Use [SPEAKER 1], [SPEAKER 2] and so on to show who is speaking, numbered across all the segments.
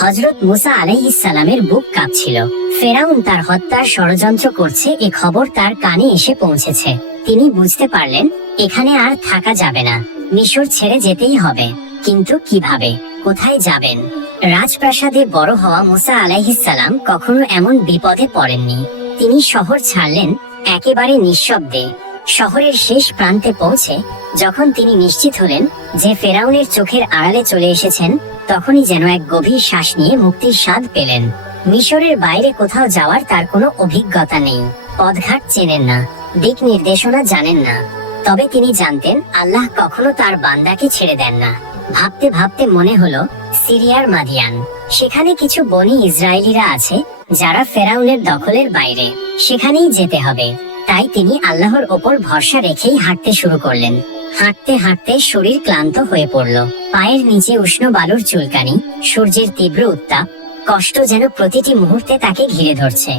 [SPEAKER 1] হজরত মুসা আলাইহিসসালামের বুক কাঁপছিল। ফেরাউন তার হত্যার ষড়যন্ত্র করছে, এ খবর তার কানে এসে পৌঁছেছে। তিনি বুঝতে পারলেন, এখানে আর থাকা যাবে না। মিশর ছেড়ে যেতেই হবে। কিন্তু কীভাবে? কোথায় যাবেন? রাজপ্রাসাদে বড় হওয়া মুসা আলাইহিসসালাম কখনো এমন বিপদে পড়েননি। তিনি শহর ছাড়লেন একেবারে নিঃশব্দে। শহরের শেষ প্রান্তে পৌঁছে, যখন তিনি নিশ্চিত হলেন যে ফেরাউনের চোখের আড়ালে চলে এসেছেন তখনই যেন এক গভীর শ্বাস নিয়ে মুক্তির স্বাদ পেলেন। মিশরের বাইরে কোথাও যাওয়ার তার কোনো অভিজ্ঞতা নেই। পথঘাট চেনেন না, দিক নির্দেশনা জানেন না। তবে তিনি জানতেন, আল্লাহ কখনো তার বান্দাকে ছেড়ে দেন না। ভাবতে ভাবতে মনে হলো, সিরিয়ার মাদিয়ান। সেখানে কিছু বনি ইসরায়েলিরা আছে, যারা ফেরাউনের দখলের বাইরে। সেখানেই যেতে হবে। তাই তিনি আল্লাহর ওপর ভরসা রেখেই হাঁটতে শুরু করলেন। হাঁটতে হাঁটতে শরীর ক্লান্ত হয়ে পড়ল। পায়ের নিচে উষ্ণ বালুর চুলকানি, সূর্যের তীব্র উত্তাপ, কষ্ট যেন প্রতিটি মুহূর্তে তাকে ঘিরে ধরছে।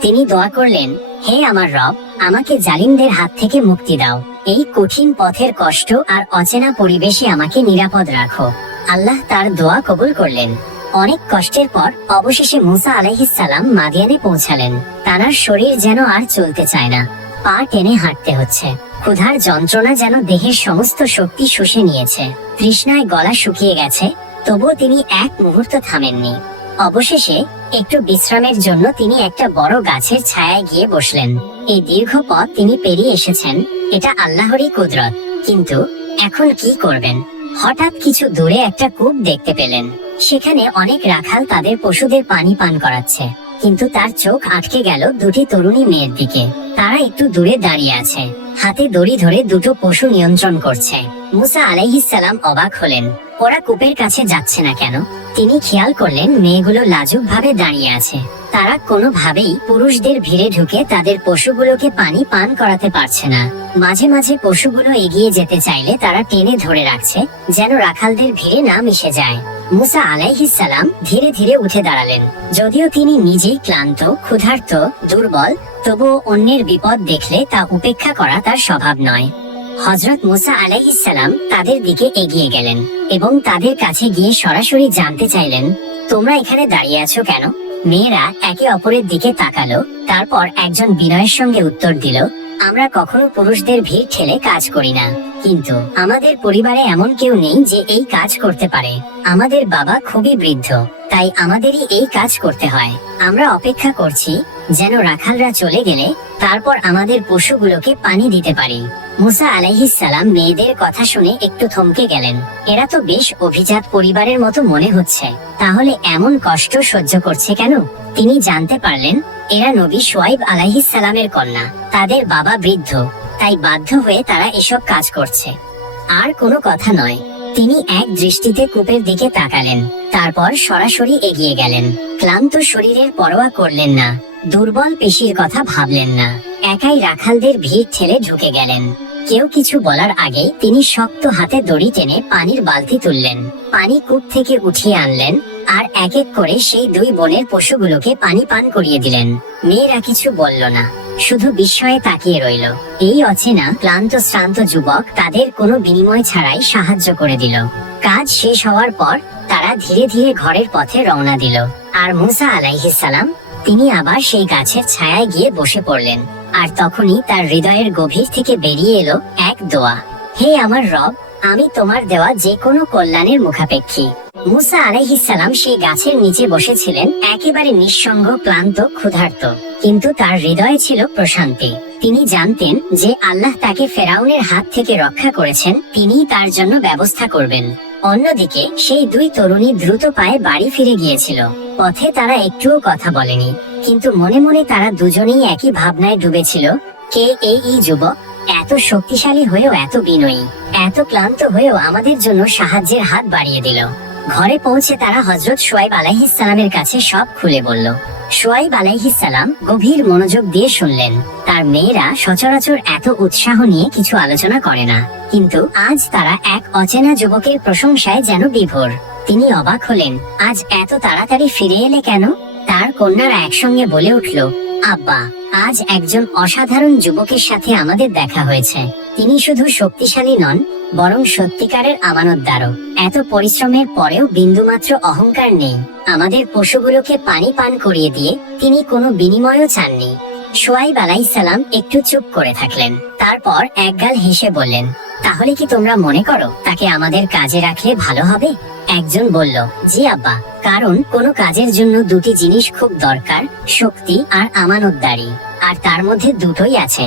[SPEAKER 1] তিনি দোয়া করলেন, হে আমার রব, আমাকে জালিমদের হাত থেকে মুক্তি দাও। এই কঠিন পথের কষ্ট আর অচেনা পরিবেশে আমাকে নিরাপদ রাখো। আল্লাহ তার দোয়া কবুল করলেন। অনেক কষ্টের পর অবশেষে মুসা আলাইহিসসালাম মাদিয়ানে পৌঁছালেন। তানার শরীর যেন আর চলতে চায় না। পা টেনে হাঁটতে হচ্ছে। ক্ষুধার যন্ত্রণা যেন দেহের সমস্ত শক্তি শুষে নিয়েছে। তৃষ্ণায় গলা শুকিয়ে গেছে, তবুও তিনি এক মুহূর্ত থামেননি। অবশেষে একটু বিশ্রামের জন্য তিনি একটা বড় গাছের ছায়ায় গিয়ে বসলেন। এই দীর্ঘ পথ তিনি পেরিয়ে এসেছেন, এটা আল্লাহরই কুদরত। কিন্তু এখন কি করবেন? হঠাৎ কিছু দূরে একটা কূপ দেখতে পেলেন। সেখানে অনেক রাখাল তাদের পশুদের পানি পান করাচ্ছে। কিন্তু তার চোখ আটকে গেল দুটি তরুণী মেয়ের দিকে। তারা একটু দূরে দাঁড়িয়ে আছে। হাতে দড়ি ধরে দুটো পশু নিয়ন্ত্রণ করছে। মুসা আলাইহিস সালাম অবাক হলেন। ওরা কূপের কাছে যাচ্ছে না কেন? তিনি খেয়াল করলেন মেয়েগুলো লাজুক ভাবে দাঁড়িয়ে আছে। তারা কোনোভাবেই পুরুষদের ভিড়ে ঢুকে তাদের পশুগুলোকে পানি পান করাতে পারছে না। মাঝে মাঝে পশুগুলো এগিয়ে যেতে চাইলে তারা টেনে ধরে রাখছে, যেন রাখালদের ভিড়ে না মিশে যায়। মুসা আলাইহিসসালাম ধীরে ধীরে উঠে দাঁড়ালেন। যদিও তিনি নিজেই ক্লান্ত, ক্ষুধার্ত, দুর্বল, তবুও অন্যের বিপদ দেখলে তা উপেক্ষা করা তার স্বভাব নয়। হজরত মুসা আলাইহিসসালাম তাদের দিকে এগিয়ে গেলেন এবং তাদের কাছে গিয়ে সরাসরি জানতে চাইলেন, তোমরা এখানে দাঁড়িয়ে আছো কেন? মেয়েরা একে অপরের দিকে তাকালো, তারপর একজন বিনয়ের সঙ্গে উত্তর দিল, আমরা কখনো পুরুষদের ভিড় ঠেলে কাজ করি না, কিন্তু আমাদের পরিবারে এমন কেউ নেই যে এই কাজ করতে পারে। আমাদের বাবা খুবই বৃদ্ধ, তাই আমাদেরই এই কাজ করতে হয়। আমরা অপেক্ষা করছি যেন রাখালরা চলে গেলে তারপর আমাদের পশুগুলোকে পানি দিতে পারি। মুসা আলাইহিসসালাম মেয়েদের কথা শুনে একটু থমকে গেলেন। এরা তো বেশ অভিজাত পরিবারের মতো মনে হচ্ছে। তাহলে এমন কষ্ট সহ্য করছে কেন? তিনি জানতে পারলেন, এরা নবী সোয়াইব আলাইহিসসালামের কন্যা, তাদের বাবা বৃদ্ধ, তাই বাধ্য হয়ে তারা এসব কাজ করছে। আর কোনো কথা নয়, তিনি এক দৃষ্টিতে কূপের দিকে তাকালেন, তারপর সরাসরি এগিয়ে গেলেন। ক্লান্ত শরীরের পরোয়া করলেন না দুর্বল পেশির কথা ভাবলেন না। একাই রাখালদের ভিড় ঠেলে ঢুকে গেলেন। কেউ কিছু বলার আগে তিনি শক্ত হাতে দড়ি টেনে পানির বালতি তুললেন। পানি কূপ থেকে উঠিয়ে আনলেন আর এক এক করে সেই দুই বোনের পশুগুলোকে পানি পান করিয়ে দিলেন। মেয়েরা কিছু বলল না, শুধু বিস্ময়ে তাকিয়ে রইল। এই অচেনা, ক্লান্ত, শ্রান্ত যুবক তাদের কোনো বিনিময় ছাড়াই সাহায্য করে দিল। কাজ শেষ হওয়ার পর তারা ধীরে ধীরে ঘরের পথে রওনা দিল। আর মুসা আলাইহিসসালাম তিনি আবার সেই গাছের ছায়ায় গিয়ে বসে পড়লেন, আর তখনই তার হৃদয়ের গভীর থেকে বেরিয়ে এলো এক দোয়া। হে আমার রব, আমি তোমার দেওয়া যে কোনো কল্যাণের মুখাপেক্ষী। মুসা আলাইহিসসালাম সেই গাছের নিচে বসেছিলেন, একেবারে নিঃসঙ্গ, ক্লান্ত, ক্ষুধার্ত। কিন্তু তার হৃদয়ে ছিল প্রশান্তি। তিনি জানতেন যে আল্লাহ তাকে ফেরাউনের হাত থেকে রক্ষা করেছেন তিনি তার জন্য ব্যবস্থা করবেন। অন্যদিকে, সেই দুই তরুণী দ্রুত পায়ে বাড়ি ফিরে গিয়েছিল। পথে তারা একটুও কথা বলেনি, কিন্তু মনে মনে তারা দুজনেই একই ভাবনায় ডুবেছিল, কে এই যুবক, এত শক্তিশালী হয়েও এত বিনয়ী, এত ক্লান্ত হয়েও আমাদের জন্য সাহায্যের হাত বাড়িয়ে দিল। ঘরে পৌঁছে তারা হজরত সোয়াইব আলাইহিসসালামের কাছে সব খুলে বলল। সোয়াইব আলাইহিসসালাম গভীর মনোযোগ দিয়ে শুনলেন। তার মেয়েরা সচরাচর এত উৎসাহ নিয়ে কিছু আলোচনা করে না। কিন্তু আজ তারা এক অচেনা যুবকের প্রশংসায় যেন বিভোর। তিনি অবাক হলেন, আজ এত তাড়াতাড়ি ফিরে এলে কেন? তার কন্যারা একসঙ্গে বলে উঠল, আব্বা আজ একজন অসাধারণ যুবকের সাথে আমাদের দেখা হয়েছে। তিনি শুধু শক্তিশালী নন, বরং সত্যিকারের আমানতদারও এত পরিশ্রমের পরেও বিন্দুমাত্র অহংকার নেই। আমাদের পশুগুলোকে পানি পান করিয়ে দিয়ে তিনি কোনো বিনিময়ও চাননি। সোয়াইব আলাইসালাম একটু চুপ করে থাকলেন। তারপর একগাল হেসে বললেন, তাহলে কি তোমরা মনে করো তাকে আমাদের কাজে রাখলে ভালো হবে? একজন বলল, জি আব্বা, কারণ কোনো কাজের জন্য দুটি জিনিস খুব দরকার, শক্তি আর আমানতদারি, আর তার মধ্যে দুটোই আছে।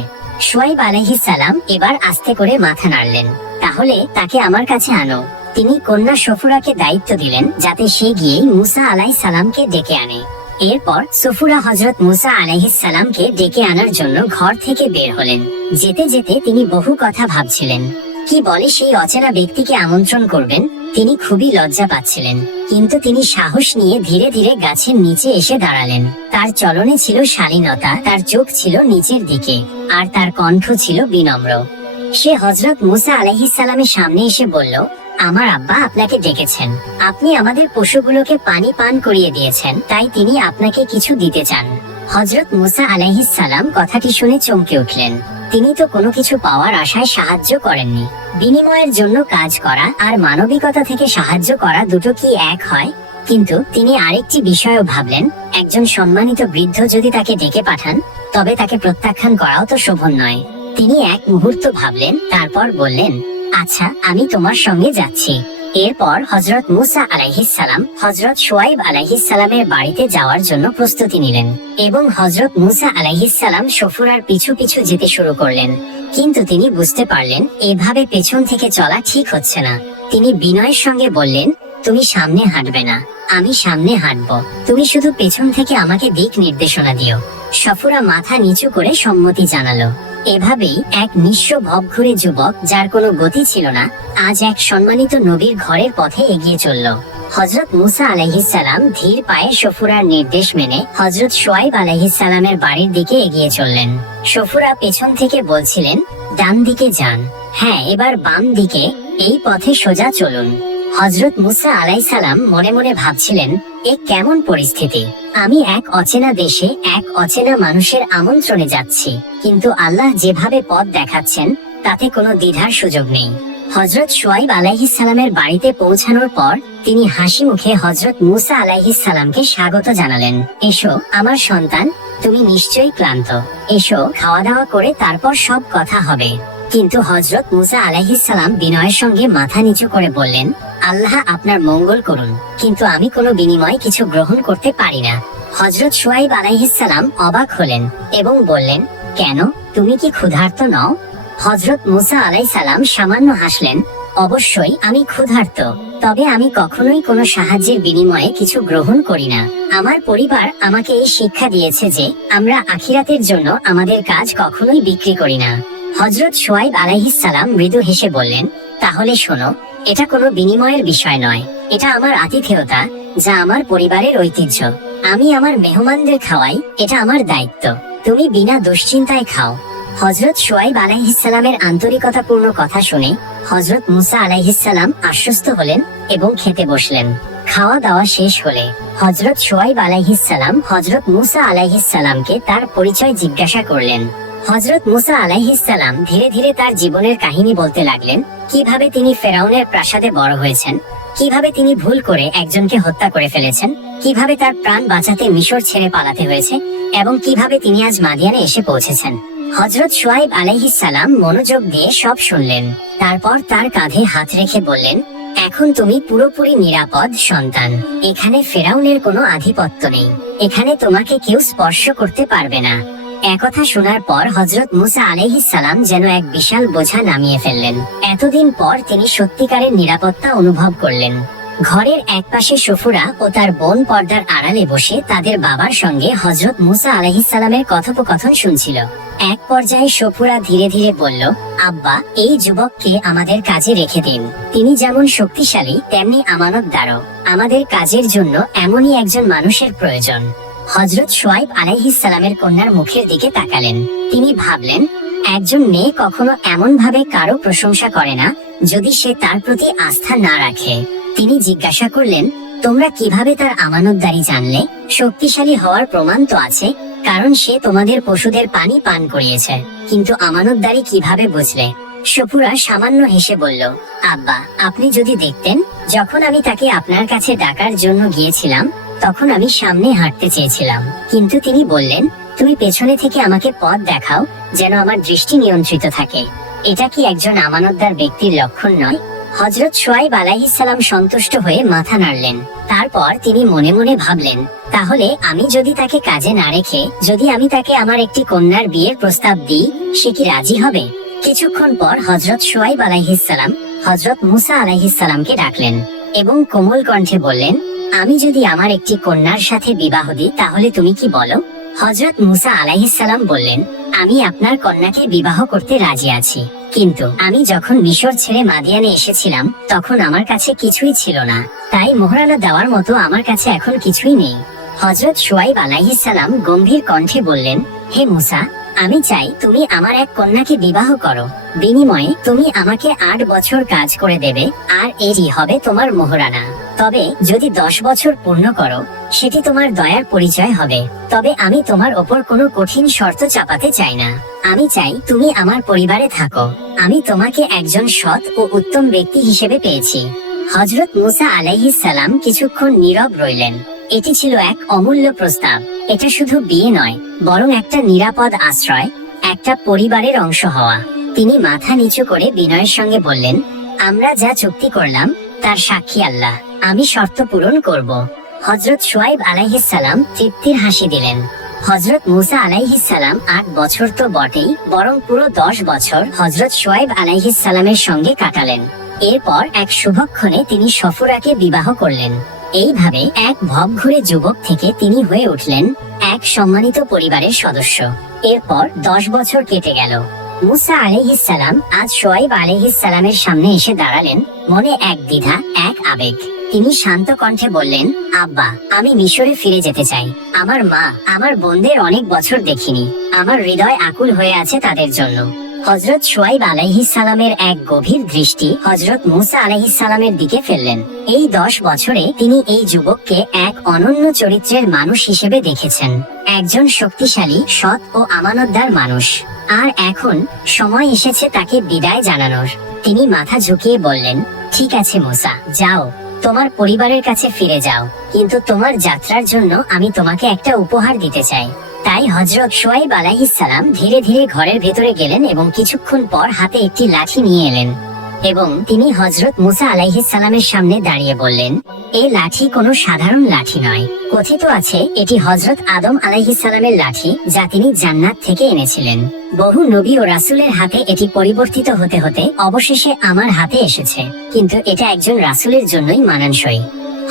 [SPEAKER 1] সোয়াইব আলাইহিস সালাম এবার আস্তে করে মাথা নাড়লেন, তাহলে তাকে আমার কাছে আনো। তিনি কন্যা সফুরাকে দায়িত্ব দিলেন, যাতে সে গিয়ে মুসা আলাই সালামকে ডেকে আনে। এরপর সফুরা হজরত মুসা আলাইহিস সালামকে ডেকে আনার জন্য ঘর থেকে বের হলেন। যেতে যেতে তিনি বহু কথা ভাবছিলেন। কি বলে সেই অচেনা ব্যক্তিকে আমন্ত্রণ করবেন? তিনি খুবই লজ্জা পাচ্ছিলেন। কিন্তু তিনি সাহস নিয়ে ধীরে ধীরে গাছের নিচে এসে দাঁড়ালেন। তার চলনে ছিল শালীনতা, তার চোখ ছিল নিচের দিকে, আর তার কণ্ঠ ছিল বিনম্র। সে হজরত মুসা আলাইহিস সালামের সামনে এসে বলল আমার আব্বা আপনাকে ডেকেছেন। আপনি আমাদের পশুগুলোকে পানি পান করিয়ে দিয়েছেন, তাই তিনি আপনাকে কিছু দিতে চান। হজরত মুসা সালাম কথাটি শুনে চমকে উঠলেন। তিনি তো কোনো কিছু পাওয়ার আশায় সাহায্য করেননি। বিনিময়ের জন্য কাজ করা আর মানবিকতা থেকে সাহায্য করা দুটো কি এক হয়? কিন্তু তিনি আরেকটি বিষয়ও ভাবলেন, একজন সম্মানিত বৃদ্ধ যদি তাকে ডেকে পাঠান, তবে তাকে প্রত্যাখ্যান করাও তো শোভন নয়। তিনি এক মুহূর্ত ভাবলেন, তারপর বললেন আচ্ছা আমি তোমার সঙ্গে যাচ্ছি। এরপর হজরত মুসা আলাইহিস সালাম হজরত সোয়াইব আলাইহিস সালামের বাড়িতে যাওয়ার জন্য প্রস্তুতি নিলেন এবং হজরত মুসা আলাইহিস সালাম সফুরার পিছু পিছু যেতে শুরু করলেন। কিন্তু তিনি বুঝতে পারলেন, এভাবে পেছন থেকে চলা ঠিক হচ্ছে না। তিনি বিনয়ের সঙ্গে বললেন, তুমি সামনে হাঁটবে না, আমি সামনে হাঁটব। তুমি শুধু পেছন থেকে আমাকে দিক নির্দেশনা দিও। সফুরা মাথা নিচু করে সম্মতি জানালো। এভাবেই এক নিঃস্ব ভবঘুরে যুবক, যার কোনো গতি ছিল না, আজ এক সম্মানিত নবীর ঘরের পথে এগিয়ে চলল। হজরত মুসা আলাইহিসালাম ধীর পায়ে সফুরার নির্দেশ মেনে হজরত সোয়াইব আলাইহিসালামের বাড়ির দিকে এগিয়ে চললেন। সফুরা পেছন থেকে বলছিলেন, ডান দিকে যান। হ্যাঁ এবার বাম দিকে এই পথে সোজা চলুন। হজরত মুসা আলাইসালাম মনে মনে ভাবছিলেন এ কেমন পরিস্থিতি? আমি এক অচেনা দেশে এক অচেনা মানুষের আমন্ত্রণে যাচ্ছি। কিন্তু আল্লাহ যেভাবে পথ দেখাচ্ছেন, তাতে কোনো দ্বিধার সুযোগ নেই। হজরত সোয়াইব সালামের বাড়িতে পৌঁছানোর পর, তিনি হাসি মুখে হজরত মুসা সালামকে স্বাগত জানালেন। এসো, আমার সন্তান, তুমি নিশ্চয়ই ক্লান্ত। এসো খাওয়া দাওয়া করে তারপর সব কথা হবে। কিন্তু হজরত মুসা আলাইহিস বিনয়ের সঙ্গে মাথা নিচু করে বললেন, আল্লাহ আপনার মঙ্গল করুন, কিন্তু আমি কোনো বিনিময় কিছু গ্রহণ করতে পারি না। হজরত সোয়াইব আলাইহিস অবাক হলেন এবং বললেন, কেন? তুমি কি ক্ষুধার্ত নও? হজরত মুসা আলাই সালাম সামান্য হাসলেন, অবশ্যই আমি ক্ষুধার্ত, তবে আমি কখনোই কোনো সাহায্যের বিনিময়ে কিছু গ্রহণ করি না। আমার পরিবার আমাকে এই শিক্ষা দিয়েছে যে, আমরা আখিরাতের জন্য আমাদের কাজ কখনোই বিক্রি করি না। হজরত সোয়াইব সালাম মৃদু হেসে বললেন, তাহলে শোনো, এটা কোনো বিনিময়ের বিষয় নয়। এটা আমার আতিথেয়তা, যা আমার পরিবারের ঐতিহ্য। আমি আমার মেহমানদের খাওয়াই, এটা আমার দায়িত্ব। তুমি বিনা দুশ্চিন্তায় খাও। হজরত সোয়াইব আলাইহিসালামের আন্তরিকতাপূর্ণ কথা শুনে হজরত মুসা আলাইহিসালাম আশ্বস্ত হলেন এবং খেতে বসলেন। খাওয়া দাওয়া শেষ হলে হজরত সোয়াইব আলাইহিসালাম হজরত মুসা আলাইহিসালামকে তার পরিচয় জিজ্ঞাসা করলেন। হজরত মুসা আলাইহিসালাম ধীরে ধীরে তার জীবনের কাহিনী বলতে লাগলেন, কীভাবে তিনি ফেরাউনের প্রাসাদে বড় হয়েছেন? কীভাবে তিনি ভুল করে একজনকে হত্যা করে ফেলেছেন? কীভাবে তার প্রাণ বাঁচাতে মিশর ছেড়ে পালাতে হয়েছে? এবং কীভাবে তিনি আজ মাদিয়ানে এসে পৌঁছেছেন? হজরত সোয়াইব আলাইহিস সালাম মনোযোগ দিয়ে সব শুনলেন। তারপর তার কাঁধে হাত রেখে বললেন, এখন তুমি পুরোপুরি নিরাপদ, সন্তান। এখানে ফেরাউনের কোনো আধিপত্য নেই। এখানে তোমাকে কেউ স্পর্শ করতে পারবে না। একথা শোনার পর হজরত মুসা আলাইহিস সালাম যেন এক বিশাল বোঝা নামিয়ে ফেললেন। এতদিন পর তিনি সত্যিকারের নিরাপত্তা অনুভব করলেন। ঘরের একপাশে সফুরা ও তার বোন পর্দার আড়ালে বসে তাদের বাবার সঙ্গে হজরত মুসা আলাইহিস সালামের কথোপকথন শুনছিল। এক পর্যায়ে সফুরা ধীরে ধীরে বলল, আব্বা, এই যুবককে আমাদের কাজে রেখে দিন। তিনি যেমন শক্তিশালী, তেমনি আমানতদারও আমাদের কাজের জন্য এমনই একজন মানুষের প্রয়োজন। হজরত সোয়াইব সালামের কন্যার মুখের দিকে তাকালেন। তিনি ভাবলেন, একজন মেয়ে কখনো এমন ভাবে কারও প্রশংসা করে না, যদি সে তার প্রতি আস্থা না রাখে। তিনি জিজ্ঞাসা করলেন, তোমরা কীভাবে তার আমানতদারি জানলে? শক্তিশালী হওয়ার প্রমাণ তো আছে, কারণ সে তোমাদের পশুদের পানি পান করিয়েছে। কিন্তু আমানতদারি কীভাবে বুঝলে? সপুরা সামান্য হেসে বলল, আব্বা, আপনি যদি দেখতেন, যখন আমি তাকে আপনার কাছে ডাকার জন্য গিয়েছিলাম তখন আমি সামনে হাঁটতে চেয়েছিলাম। কিন্তু তিনি বললেন, তুমি পেছনে থেকে আমাকে পথ দেখাও, যেন আমার দৃষ্টি নিয়ন্ত্রিত থাকে। এটা কি একজন আমানতদার ব্যক্তির লক্ষণ নয়? হজরত সোয়াইব আলাইহিসাল্লাম সন্তুষ্ট হয়ে মাথা নাড়লেন। তারপর তিনি মনে মনে ভাবলেন, তাহলে আমি যদি তাকে কাজে না রেখে, যদি আমি তাকে আমার একটি কন্যার বিয়ের প্রস্তাব দিই, সে কি রাজি হবে? কিছুক্ষণ পর হজরত সোয়াইব আলাইহিসাল্লাম হজরত মুসা আলাইহিসাল্লামকে ডাকলেন এবং কোমল কণ্ঠে বললেন আমি যদি আমার একটি কন্যার সাথে বিবাহ দিই, তাহলে তুমি কি বলো? হজরত মুসা আলাইহিসাল্লাম বললেন, আমি আপনার কন্যাকে বিবাহ করতে রাজি আছি। কিন্তু আমি যখন মিশর ছেড়ে মাদিয়ানে এসেছিলাম, তখন আমার কাছে কিছুই ছিল না। তাই মোহরানা দেওয়ার মতো আমার কাছে এখন কিছুই নেই। হজরত সোয়াইব আলাইহিসাল্লাম গম্ভীর কণ্ঠে বললেন, হে মুসা আমি চাই তুমি আমার এক কন্যাকে বিবাহ করো। বিনিময়ে তুমি আমাকে আট বছর কাজ করে দেবে, আর এটি হবে তোমার মোহরানা। তবে যদি দশ বছর পূর্ণ করো, সেটি তোমার দয়ার পরিচয় হবে। তবে আমি তোমার ওপর কোনো কঠিন শর্ত চাপাতে চাই না। আমি চাই তুমি আমার পরিবারে থাকো। আমি তোমাকে একজন সৎ ও উত্তম ব্যক্তি হিসেবে পেয়েছি। হজরত মুসা আলাইহিস সালাম কিছুক্ষণ নীরব রইলেন। এটি ছিল এক অমূল্য প্রস্তাব। এটা শুধু বিয়ে নয়, বরং একটা নিরাপদ আশ্রয়, একটা পরিবারের অংশ হওয়া। তিনি মাথা নিচু করে বিনয়ের সঙ্গে বললেন, আমরা যা চুক্তি করলাম, তার সাক্ষী আল্লাহ। আমি শর্ত পূরণ করব। হজরত সোয়াইব আলাইহিসাল্লাম তৃপ্তির হাসি দিলেন। হজরত মুসা আলাইহিসাল্লাম আট বছর তো বটেই, বরং পুরো দশ বছর হজরত সোয়াইব আলাইহিসাল্লামের সঙ্গে কাটালেন। এরপর এক শুভক্ষণে তিনি সফুরাকে বিবাহ করলেন। এইভাবে এক ভবঘুরে যুবক থেকে তিনি হয়ে উঠলেন এক সম্মানিত পরিবারের সদস্য। এরপর দশ বছর কেটে গেল। মুসা আলাইহিসাল্লাম আজ সোয়াইব আলাইহিসাল্লামের সামনে এসে দাঁড়ালেন, মনে এক দ্বিধা, এক আবেগ। তিনি শান্ত কণ্ঠে বললেন, আব্বা, আমি মিশরে ফিরে যেতে চাই। আমার মা, আমার বোনদের অনেক বছর দেখিনি। আমার হৃদয় আকুল হয়ে আছে তাদের জন্য। হজরত সোয়াইব সালামের এক গভীর দৃষ্টি হজরত মুসা সালামের দিকে ফেললেন। এই দশ বছরে তিনি এই যুবককে এক অনন্য চরিত্রের মানুষ হিসেবে দেখেছেন। একজন শক্তিশালী, সৎ ও আমানতদার মানুষ। আর এখন সময় এসেছে তাকে বিদায় জানানোর। তিনি মাথা ঝুঁকিয়ে বললেন, ঠিক আছে মুসা, যাও। তোমার পরিবারের কাছে ফিরে যাও। কিন্তু তোমার যাত্রার জন্য আমি তোমাকে একটা উপহার দিতে চাই। তাই হজরত সোয়াইব আলাইহিসালাম ধীরে ধীরে ঘরের ভেতরে গেলেন এবং কিছুক্ষণ পর হাতে একটি লাঠি নিয়ে এলেন। এবং তিনি হজরত মুসা আলাইহিসালামের সামনে দাঁড়িয়ে বললেন, এই লাঠি কোনো সাধারণ লাঠি নয়। কথিত আছে, এটি হজরত আদম আলাইহিসালামের লাঠি, যা তিনি জান্নাত থেকে এনেছিলেন। বহু নবী ও রাসুলের হাতে এটি পরিবর্তিত হতে হতে অবশেষে আমার হাতে এসেছে। কিন্তু এটা একজন রাসুলের জন্যই মানানসই।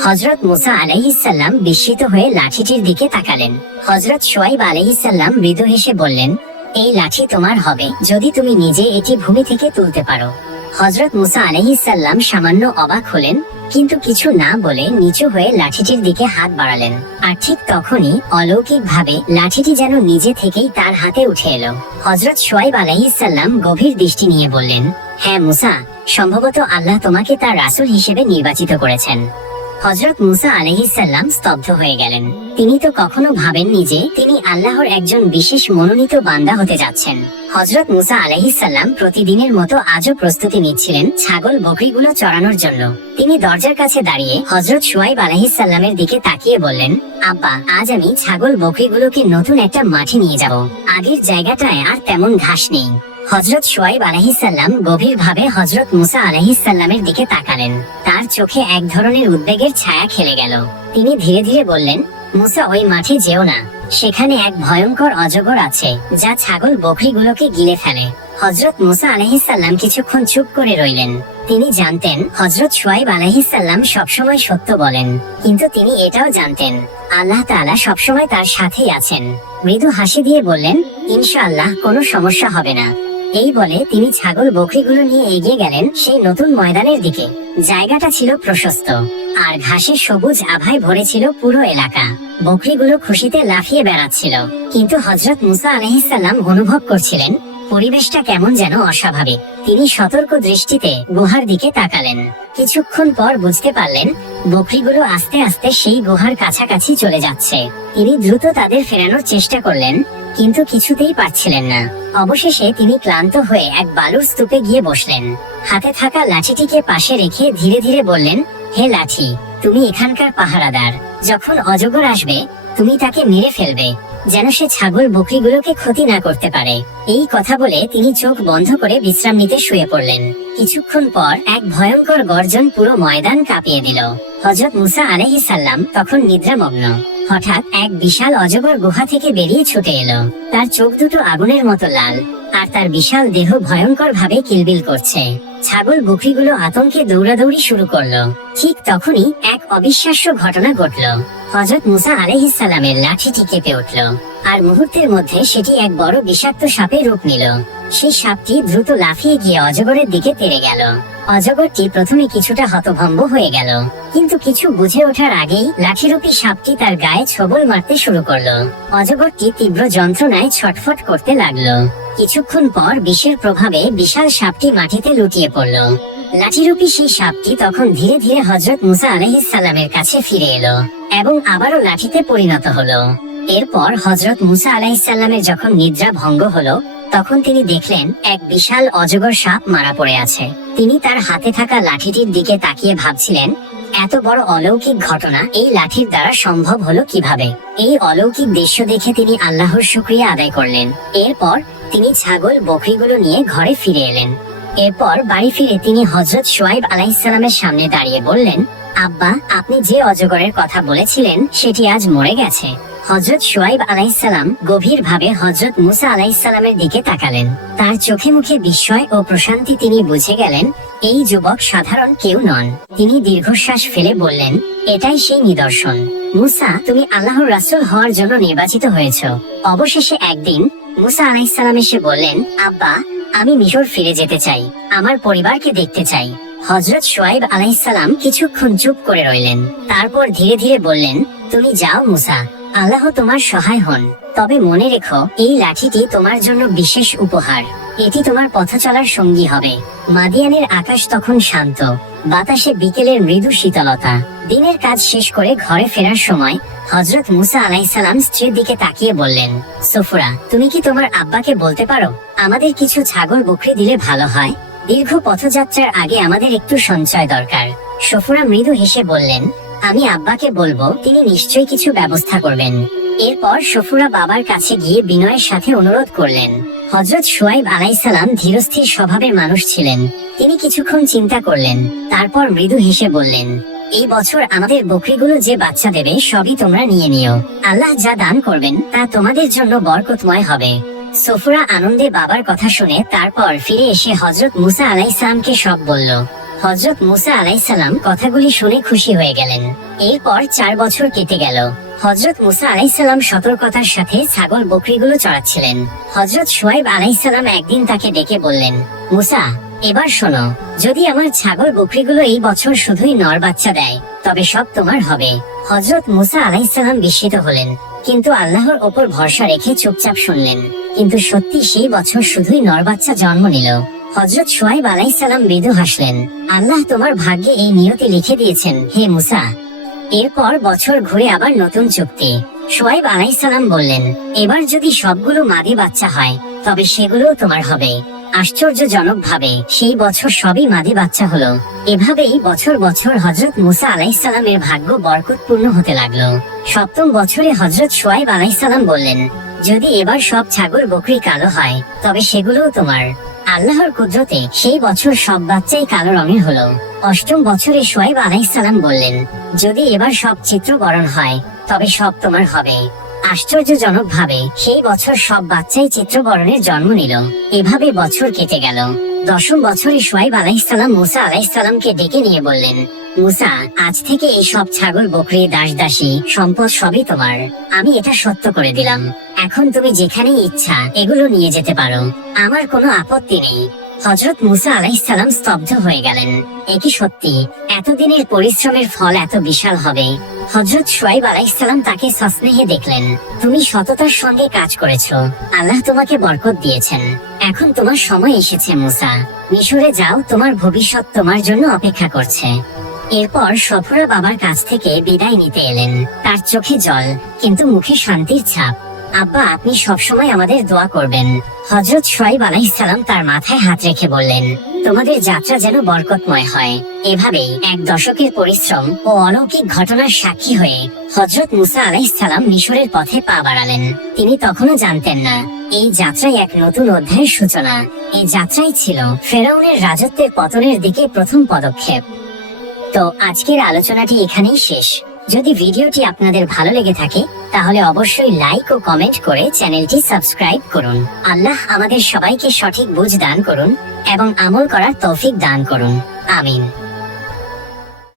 [SPEAKER 1] হজরত মুসা আলাইহিসাল্লাম বিস্মিত হয়ে লাঠিটির দিকে তাকালেন। হজরত সোয়াইব আলাইহিসাল্লাম মৃদু হেসে বললেন, এই লাঠি তোমার হবে, যদি তুমি নিজে এটি ভূমি থেকে তুলতে পারো। হজরত মুসা আলাইহিসাল্লাম সামান্য অবাক হলেন, কিন্তু কিছু না বলে নিচু হয়ে লাঠিটির দিকে হাত বাড়ালেন। আর ঠিক তখনই অলৌকিক ভাবে লাঠিটি যেন নিজে থেকেই তার হাতে উঠে এলো। হজরত সোয়াইব আলাইহিসাল্লাম গভীর দৃষ্টি নিয়ে বললেন হ্যাঁ মুসা, সম্ভবত আল্লাহ তোমাকে তার রাসুল হিসেবে নির্বাচিত করেছেন। হজরত মুসা আলহিসাল্লাম স্তব্ধ হয়ে গেলেন। তিনি তো কখনো ভাবেননি যে তিনি আল্লাহর একজন বিশেষ মনোনীত বান্দা হতে যাচ্ছেন। হজরত মুসা আলহিসাল্লাম প্রতিদিনের মতো আজও প্রস্তুতি নিচ্ছিলেন ছাগল বকরিগুলো চড়ানোর জন্য। তিনি দরজার কাছে দাঁড়িয়ে হজরত সুয়াইব আলহিসাল্লামের দিকে তাকিয়ে বললেন, আব্বা, আজ আমি ছাগল বকরিগুলোকে নতুন একটা মাঠে নিয়ে যাব। আগের জায়গাটায় আর তেমন ঘাস নেই। হজরত সোয়াইব আলাহিসাল্লাম গভীরভাবে হজরত মুসা আলাহিসাল্লামের দিকে তাকালেন। তার চোখে এক ধরনের উদ্বেগের ছায়া খেলে গেল। তিনি ধীরে ধীরে বললেন মুসা ওই মাঠে যেও না। সেখানে এক ভয়ঙ্কর অজগর আছে, যা ছাগল বকরিগুলোকে গিলে ফেলে। হজরত মুসা আলাহিসাল্লাম কিছুক্ষণ চুপ করে রইলেন। তিনি জানতেন হজরত সোয়াইব আলাহিসাল্লাম সবসময় সত্য বলেন। কিন্তু তিনি এটাও জানতেন, আল্লাহ তাআলা সবসময় তার সাথেই আছেন। মৃদু হাসি দিয়ে বললেন, ইনশাআল্লাহ, কোনো সমস্যা হবে না। এই বলে তিনি ছাগল বকরিগুলো নিয়ে এগিয়ে গেলেন সেই নতুন ময়দানের দিকে। জায়গাটা ছিল প্রশস্ত, আর ঘাসের সবুজ আভায় ভরেছিল পুরো এলাকা। বকরিগুলো খুশিতে লাফিয়ে বেড়াচ্ছিল। কিন্তু হজরত মুসা আলহিসাল্লাম অনুভব করছিলেন, পরিবেশটা কেমন যেন অস্বাভাবিক। তিনি সতর্ক দৃষ্টিতে গুহার দিকে তাকালেন। কিছুক্ষণ পর বুঝতে পারলেন, বকরিগুলো আস্তে আস্তে সেই গুহার কাছাকাছি চলে যাচ্ছে। তিনি দ্রুত তাদের ফেরানোর চেষ্টা করলেন কিন্তু কিছুতেই পারছিলেন না। অবশেষে তিনি ক্লান্ত হয়ে এক বালুর স্তূপে গিয়ে বসলেন। হাতে থাকা লাঠিটিকে পাশে রেখে ধীরে ধীরে বললেন, হে লাঠি, তুমি এখানকার পাহারাদার। যখন অজগর আসবে, তুমি তাকে মেরে ফেলবে, যেন সে ছাগল বকরিগুলোকে ক্ষতি না করতে পারে। এই কথা বলে তিনি চোখ বন্ধ করে বিশ্রাম নিতে শুয়ে পড়লেন। কিছুক্ষণ পর এক ভয়ঙ্কর গর্জন পুরো ময়দান কাঁপিয়ে দিল। হজরত মুসা আলাইহিস সাল্লাম তখন নিদ্রামগ্ন। হঠাৎ এক বিশাল অজগর গুহা থেকে বেরিয়ে ছুটে এলো। তার চোখ দুটো আগুনের মতো লাল, আর তার বিশাল দেহ ভয়ঙ্কর ভাবে কিলবিল করছে। ছাগল বকরিগুলো আতঙ্কে দৌড়াদৌড়ি শুরু করল। ঠিক তখনই এক অবিশ্বাস্য ঘটনা ঘটল। হজরত মুসা আলাইহিসসালামের লাঠিটি কেঁপে উঠল, আর মুহূর্তের মধ্যে সেটি এক বড় বিষাক্ত সাপে রূপ নিল। সেই সাপটি দ্রুত লাফিয়ে গিয়ে অজগরের দিকে তেড়ে গেল। অজগরটি প্রথমে কিছুটা হতভম্ব হয়ে গেল। কিন্তু কিছু বুঝে ওঠার আগেই লাঠিরূপী সাপটি তার গায়ে ছবল মারতে শুরু করল। অজগরটি তীব্র যন্ত্রণায় ছটফট করতে লাগল। কিছুক্ষণ পর বিষের প্রভাবে বিশাল সাপটি মাটিতে লুটিয়ে পড়ল। লাঠিরূপী সেই সাপটি তখন ধীরে ধীরে হজরত মুসা আলাইহিসসালামের কাছে ফিরে এলো এবং আবারও লাঠিতে পরিণত হলো। এরপর হজরত মুসা আলাইহিসসালামের যখন নিদ্রা ভঙ্গ হলো তখন তিনি দেখলেন, এক বিশাল অজগর সাপ মারা পড়ে আছে। তিনি তার হাতে থাকা লাঠিটির দিকে তাকিয়ে ভাবছিলেন, এত বড় অলৌকিক ঘটনা, এই লাঠির দ্বারা সম্ভব হলো কীভাবে? এই অলৌকিক দৃশ্য দেখে তিনি আল্লাহর শুক্রিয়া আদায় করলেন। এরপর তিনি ছাগল, বকরিগুলো নিয়ে ঘরে ফিরে এলেন। এরপর বাড়ি ফিরে তিনি হজরত সোয়াইব আলাইসালামের সামনে দাঁড়িয়ে বললেন, আব্বা, আপনি যে অজগরের কথা বলেছিলেন, সেটি আজ মরে গেছে। হজরত সোয়াইব আলাইসালাম গভীর ভাবে হজরত মুসা আলাইসালামের দিকে তাকালেন। তার চোখে মুখে বিস্ময় ও প্রশান্তি তিনি বুঝে গেলেন, এই যুবক সাধারণ কেউ নন। তিনি দীর্ঘশ্বাস ফেলে বললেন, এটাই সেই নিদর্শন। মুসা, তুমি আল্লাহর রাসূল হওয়ার জন্য নির্বাচিত হয়েছ। অবশেষে একদিন মুসা আলাইসালাম এসে বললেন, আব্বা, আমি মিশর ফিরে যেতে চাই। আমার পরিবারকে দেখতে চাই। হজরত সোয়াইব আলাইসালাম কিছুক্ষণ চুপ করে রইলেন। তারপর ধীরে ধীরে বললেন, তুমি যাও মুসা। আল্লাহ তোমার সহায় হন। তবে মনে রেখো, এই লাঠিটি তোমার জন্য বিশেষ উপহার। এটি তোমার পথ চলার সঙ্গী হবে। মাদিয়ানের আকাশ তখন শান্ত। বাতাসে বিকেলের মৃদু শীতলতা। দিনের কাজ শেষ করে ঘরে ফেরার সময় হজরত মুসা আলাইসালাম স্ত্রীর দিকে তাকিয়ে বললেন, সফুরা, তুমি কি তোমার আব্বাকে বলতে পারো? আমাদের কিছু ছাগল বকরি দিলে ভালো হয়? দীর্ঘ পথযাত্রার আগে আমাদের একটু সঞ্চয় দরকার। সফুরা মৃদু হেসে বললেন আমি আব্বাকে বলব, তিনি নিশ্চয়ই কিছু ব্যবস্থা করবেন। এরপর সফুরা বাবার কাছে গিয়ে বিনয়ের সাথে অনুরোধ করলেন। হজরত সোয়াইব আলাইসালাম ধীরস্থির স্বভাবের মানুষ ছিলেন। তিনি কিছুক্ষণ চিন্তা করলেন, তারপর মৃদু হেসে বললেন, এই বছর আমাদের বকরিগুলো যে বাচ্চা দেবে, সবই তোমরা নিয়ে নিও। আল্লাহ যা দান করবেন, তা তোমাদের জন্য বরকতময় হবে। সফুরা আনন্দে বাবার কথা শুনে তারপর ফিরে এসে হজরত মুসা আলাইসালামকে সব বলল। হজরত মুসা আলাইসালাম কথাগুলি শুনে খুশি হয়ে গেলেন। এরপর চার বছর কেটে গেল। হজরত মুসা আলাইসালাম সতর্কতার সাথে ছাগল বকরিগুলো চড়াচ্ছিলেন। হজরত সোয়াইব আলাইসালাম একদিন তাকে ডেকে বললেন, মুসা, এবার শোনো, যদি আমার ছাগল বকরিগুলো এই বছর শুধুই নর বাচ্চা দেয়, তবে সব তোমার হবে। হজরত মুসা আলাইসালাম বিস্মিত হলেন, কিন্তু আল্লাহর ওপর ভরসা রেখে চুপচাপ শুনলেন। কিন্তু সত্যি সেই বছর শুধুই নর বাচ্চা জন্ম নিল। হজরত সোয়াইব আলাইসালাম মৃদু হাসলেন। আল্লাহ তোমার ভাগ্যে এই নিয়তি লিখে দিয়েছেন, হে মুসা। এরপর বছর ঘুরে আবার নতুন চুক্তি। সোয়াইব আলাইসালাম বললেন, এবার যদি সবগুলো মাদি বাচ্চা হয়, তবে সেগুলোও তোমার হবে। আশ্চর্যজনক ভাবে, সেই বছর সবই মাদি বাচ্চা হলো। এভাবেই বছর বছর হজরত মুসা আলাইসালামের ভাগ্য বরকতপূর্ণ হতে লাগল। সপ্তম বছরে হজরত সোয়াইব আলাইসালাম বললেন, যদি এবার সব ছাগল বকরি কালো হয়, তবে সেগুলোও তোমার। আল্লাহর কুদরতে সেই বছর সব বাচ্চাই কালো রঙের হলো। অষ্টম বছরে সোয়াইব আলাইসালাম বললেন, যদি এবার সব চিত্র বরণ হয়, তবে সব তোমার হবে। আশ্চর্যজনক ভাবে সেই বছর সব বাচ্চাই চিত্রবরণের জন্ম নিল। এভাবে বছর কেটে গেল। দশম বছরে সোয়াইব আলাইসালাম মুসা আলাইসালামকে ডেকে নিয়ে বললেন মুসা, আজ থেকে এই সব ছাগল, বকরি, দাস, দাসী, সম্পদ সবই তোমার। আমি এটা সত্য করে দিলাম। এখন তুমি যেখানেই ইচ্ছা, এগুলো নিয়ে যেতে পারো। আমার কোনো আপত্তি নেই। হজরত মুসা আলাইসালাম স্তব্ধ হয়ে গেলেন। এ কি সত্যি? এতদিনের পরিশ্রমের ফল এত বিশাল হবে। হজরত সোয়াইব আলাইসালাম তাকে সস্নেহে দেখলেন। তুমি সততার সঙ্গে কাজ করেছ। আল্লাহ তোমাকে বরকত দিয়েছেন। এখন তোমার সময় এসেছে মুসা। মিশরে যাও, তোমার ভবিষ্যৎ তোমার জন্য অপেক্ষা করছে। এরপর সফরা বাবার কাছ থেকে বিদায় নিতে এলেন। তার চোখে জল, কিন্তু মুখে শান্তির ছাপ। আব্বা, আপনি সবসময় আমাদের দোয়া করবেন। হজরত সোয়াইব আলাইসালাম তার মাথায় হাত রেখে বললেন, তোমাদের যাত্রা যেন বরকতময় হয়। এভাবেই এক দশকের পরিশ্রম ও অলৌকিক ঘটনার সাক্ষী হয়ে হজরত মুসা আলাইসালাম মিশরের পথে পা বাড়ালেন। তিনি তখনও জানতেন না, এই যাত্রায় এক নতুন অধ্যায়ের সূচনা। এই যাত্রাই ছিল ফেরাউনের রাজত্বের পতনের দিকে প্রথম পদক্ষেপ। তো আজকের আলোচনাটি এখানেই শেষ। যদি ভিডিওটি আপনাদের ভালো লেগে থাকে, তাহলে অবশ্যই লাইক ও কমেন্ট করে চ্যানেলটি সাবস্ক্রাইব করুন। আল্লাহ আমাদের সবাইকে সঠিক বুঝ দান করুন এবং আমল করার তৌফিক দান করুন। আমিন।